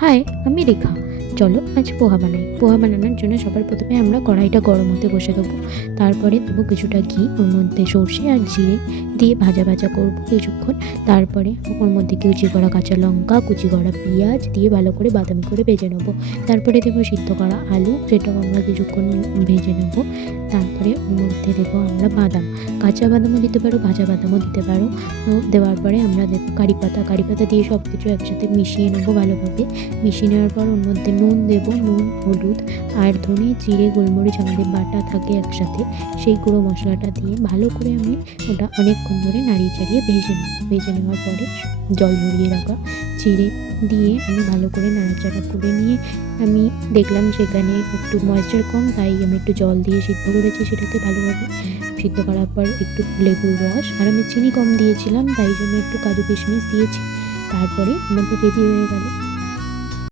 High, আমি রেখা। চলো আজ পোহা বানাই। পোহা বানানোর জন্য সবার প্রথমে আমরা কড়াইটা গরম হতে বসে দেবো। তারপরে দেবো কিছুটা ঘি, ওর মধ্যে সর্ষে আর জিরে দিয়ে ভাজা ভাজা করবো কিছুক্ষণ। তারপরে ওর মধ্যে কুচি করা কাঁচা লঙ্কা, কুচি করা পেঁয়াজ দিয়ে ভালো করে বাদামি করে ভেজে নেবো। তারপরে দেবো সিদ্ধ করা আলু, সেটাও আমরা কিছুক্ষণ ভেজে নেবো। তারপরে ওর মধ্যে দেবো আমরা বাদাম, কাঁচা বাদামও দিতে পারো, ভাজা বাদামও দিতে পারো। তো দেওয়ার পরে আমরা দেবো কারি পাতা, কারি পাতা দিয়ে সব কিছু একসাথে মিশিয়ে নেবো ভালোভাবে। মিশিয়ে নেওয়ার পর ওর মধ্যে নুন দেবো, নুন, হলুদ আর ধনে, জিরে, গোলমরিচ আমাদের বাটা থাকে একসাথে, সেই গুঁড়ো মশলাটা দিয়ে ভালো করে আমি ওটা অনেকক্ষণ ধরে নাড়িয়ে চাড়িয়ে ভেজে নেব। ভেজে নেওয়ার পরে জল ঝরিয়ে রাখা চিড়ে দিয়ে আমি ভালো করে নাড়াচাড়া করে নিয়ে আমি দেখলাম সেখানে একটু ময়েশ্চার কম, তাই আমি একটু জল দিয়ে সিদ্ধ করেছি সেটাকে ভালোভাবে। সিদ্ধ করার পর একটু লেবুর রস আর আমি চিনি কম দিয়েছিলাম, তাই জন্য একটু কাজু কিশমিশ দিয়েছি। তারপরে আমাদের রেডি হয়ে গেল।